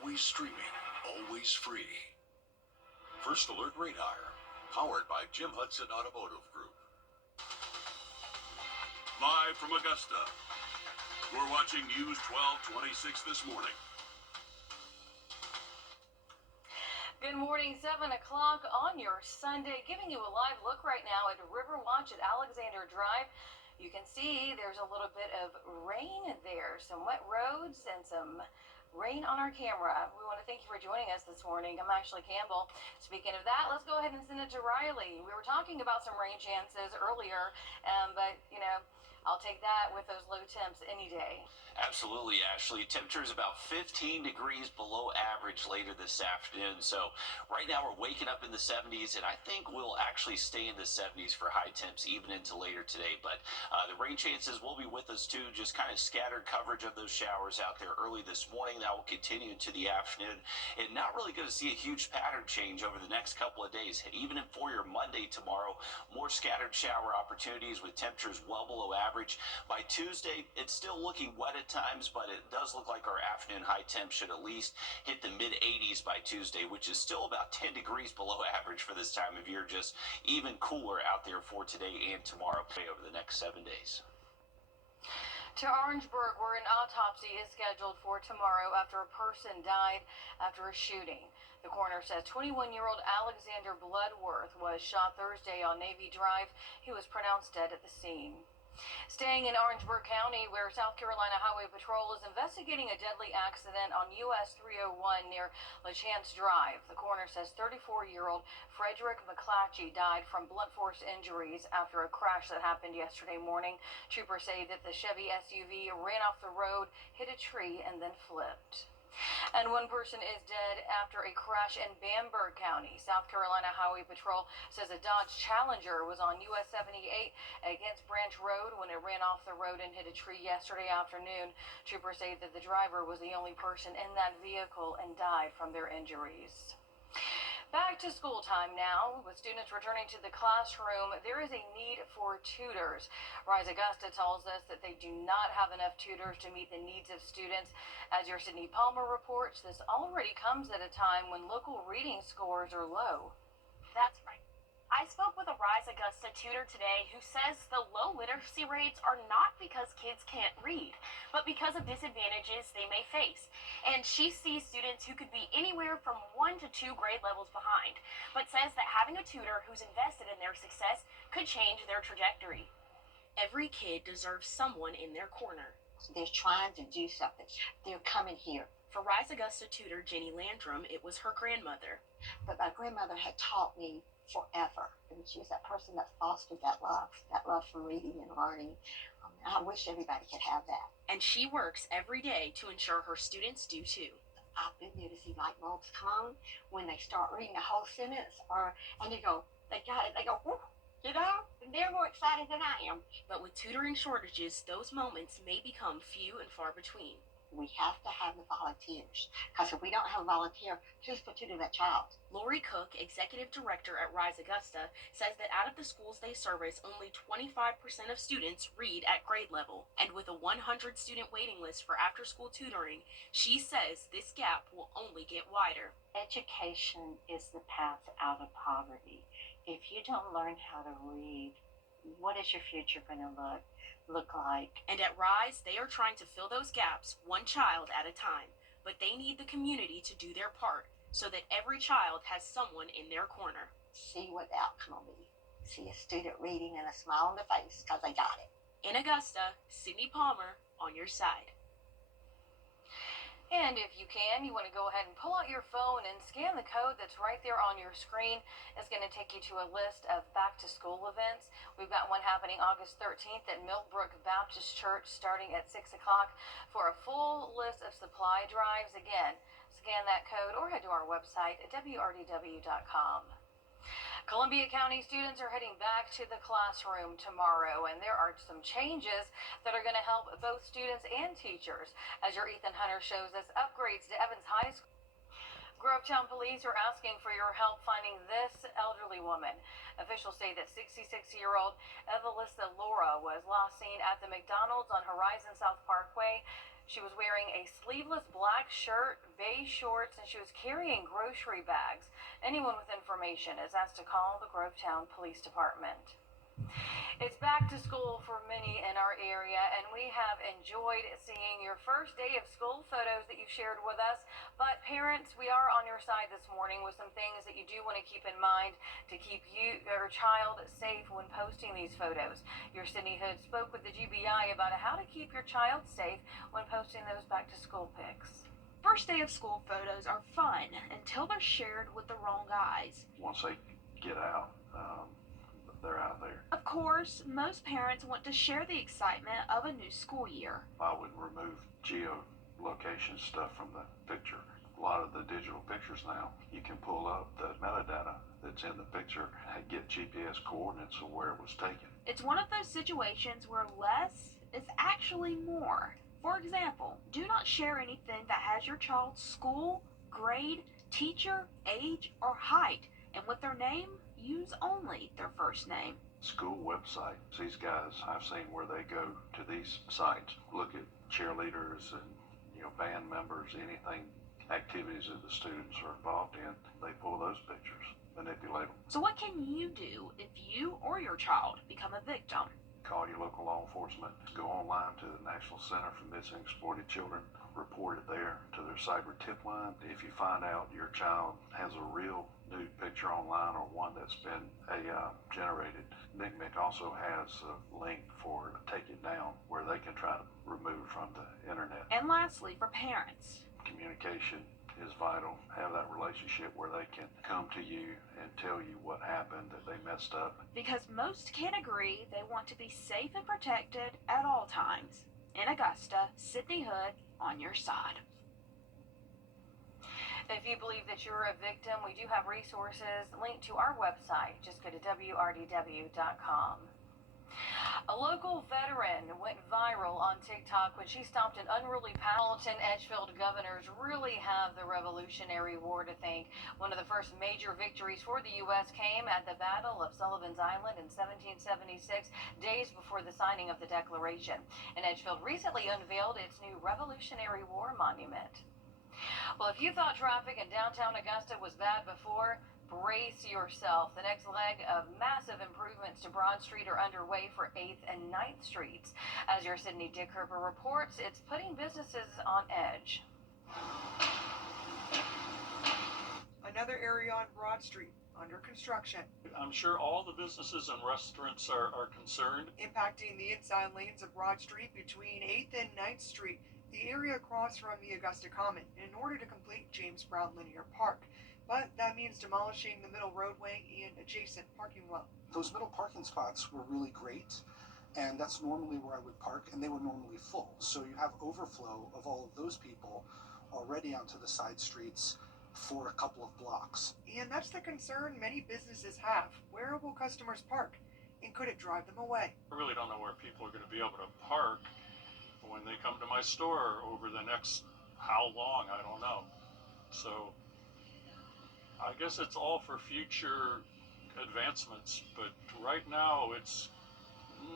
Always streaming, always free. First Alert Radar, powered by Jim Hudson Automotive Group. Live from Augusta, we're watching News 1226 this morning. Good morning, 7 o'clock on your Sunday, giving you a live look right now at Riverwatch at Alexander Drive. You can see there's a little bit of rain there, some wet roads and some rain on our camera. We want to thank you for joining us this morning. I'm Ashley Campbell. Speaking of that, let's go ahead and send it to Riley. We were talking about some rain chances earlier, but I'll take that with those low temps any day. Absolutely, Ashley. Temperature is about 15 degrees below average later this afternoon. So right now we're waking up in the 70s, and I think we'll actually stay in the 70s for high temps even into later today. But the rain chances will be with us too, just kind of scattered coverage of those showers out there early this morning. That will continue into the afternoon, and not really going to see a huge pattern change over the next couple of days. Even for your Monday tomorrow, more scattered shower opportunities with temperatures well below average. By Tuesday, it's still looking wet at times, but it does look like our afternoon high temp should at least hit the mid 80s by Tuesday, which is still about 10 degrees below average for this time of year. Just even cooler out there for today and tomorrow over the next 7 days. To Orangeburg, where an autopsy is scheduled for tomorrow after a person died after a shooting. The coroner says 21-year-old Alexander Bloodworth was shot Thursday on Navy Drive. He was pronounced dead at the scene. Staying in Orangeburg County, where South Carolina Highway Patrol is investigating a deadly accident on US 301 near LaChance Drive. The coroner says 34-year-old Frederick McClatchy died from blunt force injuries after a crash that happened yesterday morning. Troopers say that the Chevy SUV ran off the road, hit a tree, and then flipped. And one person is dead after a crash in Bamberg County. South Carolina Highway Patrol says a Dodge Challenger was on US 78 against Branch Road when it ran off the road and hit a tree yesterday afternoon. Troopers say that the driver was the only person in that vehicle and died from their injuries. Back to school time now. With students returning to the classroom, there is a need for tutors. Rise Augusta tells us that they do not have enough tutors to meet the needs of students. As your Sydney Palmer reports, this already comes at a time when local reading scores are low. That's right. I spoke with a Rise Augusta tutor today who says the low literacy rates are not because kids can't read, but because of disadvantages they may face. And she sees students who could be anywhere from 1 to 2 grade levels behind, but says that having a tutor who's invested in their success could change their trajectory. Every kid deserves someone in their corner. They're trying to do something. They're coming here. For Rise Augusta tutor Jenny Landrum, it was her grandmother. But my grandmother had taught me forever. And she was that person that fostered that love for reading and learning. And I wish everybody could have that. And she works every day to ensure her students do too. I've been there to see light bulbs come on when they start reading a whole sentence, and they got it, they go, whoo, and they're more excited than I am. But with tutoring shortages, those moments may become few and far between. We have to have the volunteers, because if we don't have a volunteer, who's going to tutor that child? Lori Cook, executive director at Rise Augusta, says that out of the schools they service, only 25% of students read at grade level. And with a 100-student waiting list for after-school tutoring, she says this gap will only get wider. Education is the path out of poverty. If you don't learn how to read, what is your future going to look like? And at Rise, they are trying to fill those gaps one child at a time. But they need the community to do their part so that every child has someone in their corner. See what the outcome will be. See a student reading and a smile on their face because they got it. In Augusta, Sydney Palmer on your side. And if you can, you want to go ahead and pull out your phone and scan the code that's right there on your screen. It's going to take you to a list of back-to-school events. We've got one happening August 13th at Millbrook Baptist Church starting at 6 o'clock for a full list of supply drives. Again, scan that code or head to our website at wrdw.com. Columbia County students are heading back to the classroom tomorrow, and there are some changes that are going to help both students and teachers. As your Ethan Hunter shows us, upgrades to Evans High School. Grovetown police are asking for your help finding this elderly woman. Officials say that 66-year-old Evelista Laura was last seen at the McDonald's on Horizon South Parkway. She was wearing a sleeveless black shirt, beige shorts, and she was carrying grocery bags. Anyone with information is asked to call the Grovetown Police Department. It's back to school for many in our area, and we have enjoyed seeing your first day of school photos that you've shared with us. But parents, we are on your side this morning with some things that you do want to keep in mind to keep your child safe when posting these photos. Your Sydney Hood spoke with the GBI about how to keep your child safe when posting those back to school pics. First day of school photos are fun until they're shared with the wrong eyes. Once they get out, they're out there. Of course, most parents want to share the excitement of a new school year. I would remove geolocation stuff from the picture. A lot of the digital pictures now, you can pull up the metadata that's in the picture and get GPS coordinates of where it was taken. It's one of those situations where less is actually more. For example, do not share anything that has your child's school, grade, teacher, age, or height, and with their name, use only their first name. School website. These guys, I've seen where they go to these sites, look at cheerleaders and band members, anything, activities that the students are involved in. They pull those pictures, manipulate them. So what can you do if you or your child become a victim? Call your local law enforcement. Go online to the National Center for Missing and Exploited Children. Report it there to their cyber tip line. If you find out your child has a real nude picture online or one that's been AI generated, NCMEC also has a link for Take It Down where they can try to remove from the internet. And lastly, for parents, communication is vital. Have that relationship where they can come to you and tell you what happened, that they messed up. Because most can agree they want to be safe and protected at all times. In Augusta, Sydney Hood on your side. If you believe that you're a victim, we do have resources linked to our website. Just go to wrdw.com. A local veteran went viral on TikTok when she stopped an unruly Hamilton Edgefield governors really have the Revolutionary War to thank. One of the first major victories for the U.S. came at the Battle of Sullivan's Island in 1776, days before the signing of the Declaration. And Edgefield recently unveiled its new Revolutionary War monument. Well, if you thought traffic in downtown Augusta was bad before, brace yourself. The next leg of massive improvements to Broad Street are underway for 8th and 9th Streets. As your Sydney Dickhurper reports, it's putting businesses on edge. Another area on Broad Street under construction, I'm sure all the businesses and restaurants are concerned. impacting the inside lanes of Broad Street between 8th and 9th Street, the area across from the Augusta Common, in order to complete James Brown Linear Park. But that means demolishing the middle roadway and adjacent parking lot. Those middle parking spots were really great, and that's normally where I would park, and they were normally full. So you have overflow of all of those people already onto the side streets for a couple of blocks. And that's the concern many businesses have. Where will customers park? And could it drive them away? I really don't know where people are going to be able to park when they come to my store over the next how long, I don't know. So I guess it's all for future advancements, but right now it's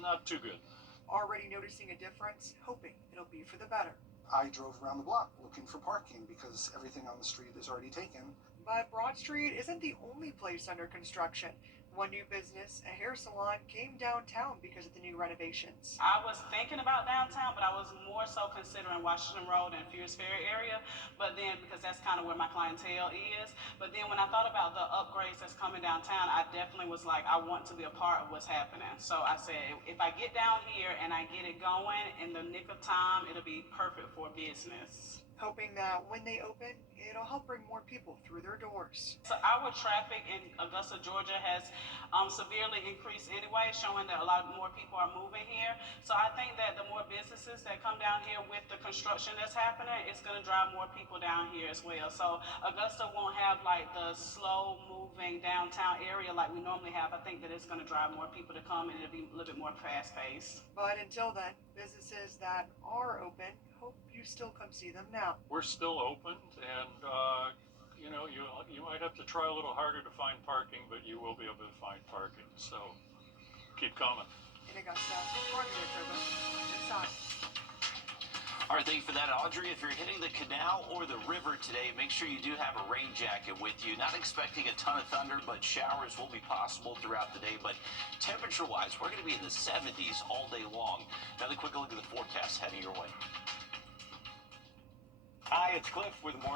not too good. Already noticing a difference, hoping it'll be for the better. I drove around the block looking for parking because everything on the street is already taken. But Broad Street isn't the only place under construction. One new business, a hair salon, came downtown because of the new renovations. I was thinking about downtown, but I was more so considering Washington Road and Fierce Ferry area. But then, because that's kind of where my clientele is. But then when I thought about the upgrades that's coming downtown, I definitely was like, I want to be a part of what's happening. So I said, if I get down here and I get it going in the nick of time, it'll be perfect for business. Hoping that when they open, it'll help bring more people through their doors. So our traffic in Augusta, Georgia has severely increased anyway, showing that a lot more people are moving here. So I think that the more businesses that come down here with the construction that's happening, it's going to drive more people down here as well. So Augusta won't have like the slow moving downtown area like we normally have. I think that it's going to drive more people to come and it'll be a little bit more fast paced. But until then, businesses that are open, hope you still come see them now. We're still open, and you might have to try a little harder to find parking, but you will be able to find parking. So keep coming. In Augusta, Wrdw, on your side. All right, thank you for that, Audrey. If you're hitting the canal or the river today, make sure you do have a rain jacket with you. Not expecting a ton of thunder, but showers will be possible throughout the day. But temperature-wise, we're going to be in the 70s all day long. Another quick look at the forecast heading your way. Hi, it's Cliff with the morning.